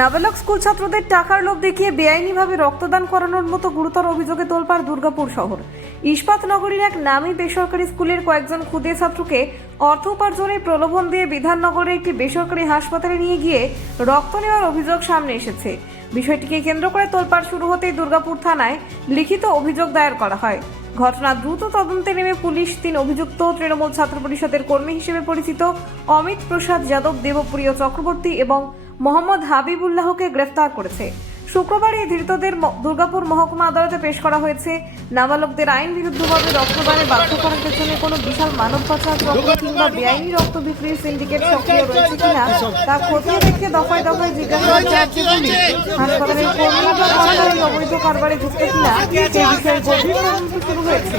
নাবালক স্কুল ছাত্রদের টাকার লোভ দেখিয়ে বেআইনিভাবে রক্তদান করানোর মতো গুরুতর অভিযোগে তোলপাড় দুর্গাপুর শহর। ইস্পাত নগরীর এক নামী বেসরকারি স্কুলের কয়েকজন ক্ষুদে ছাত্রকে অর্থ উপার্জনের প্রলোভন দিয়ে বিধাননগরের একটি বেসরকারি হাসপাতালে নিয়ে গিয়ে রক্ত নেওয়ার অভিযোগ সামনে এসেছে। বিষয়টিকে কেন্দ্র করে তোলপাড় শুরু হতেই দুর্গাপুর থানায় লিখিত অভিযোগ দায়ের করা হয়। ঘটনা দ্রুত তদন্তে নেমে পুলিশ ৩ অভিযুক্ত তৃণমূল ছাত্র পরিষদের কর্মী হিসেবে পরিচিত অমিত প্রসাদ যাদব, দেবপ্রিয় চক্রবর্তী এবং মোহাম্মদ হাবিবুল্লাহকে গ্রেফতার করেছে। শুক্রবার এই ধৃতদের দুর্গাপুর মহকুমা আদালতে পেশ করা হয়েছে। নাবালকদের আইন বিরুদ্ধভাবে রক্তদানে বাধ্য করার পেছনে কোনো বিশাল মানব পাচার চক্র কিংবা বেআইনি রক্ত বিক্রির সিন্ডিকেট সক্রিয় রয়েছে কিনা তা খতিয়ে দেখে দফায় দফায় জিজ্ঞাসাবাদ চালাচ্ছে পুলিশ। হাসপাতালের কর্মী এবং কর্মচারী অবৈধ কারবারে যুক্ত কিনা সে বিষয়ে গভীর তদন্ত শুরু হয়েছে।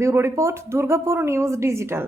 Bureau report, Durgapur news digital.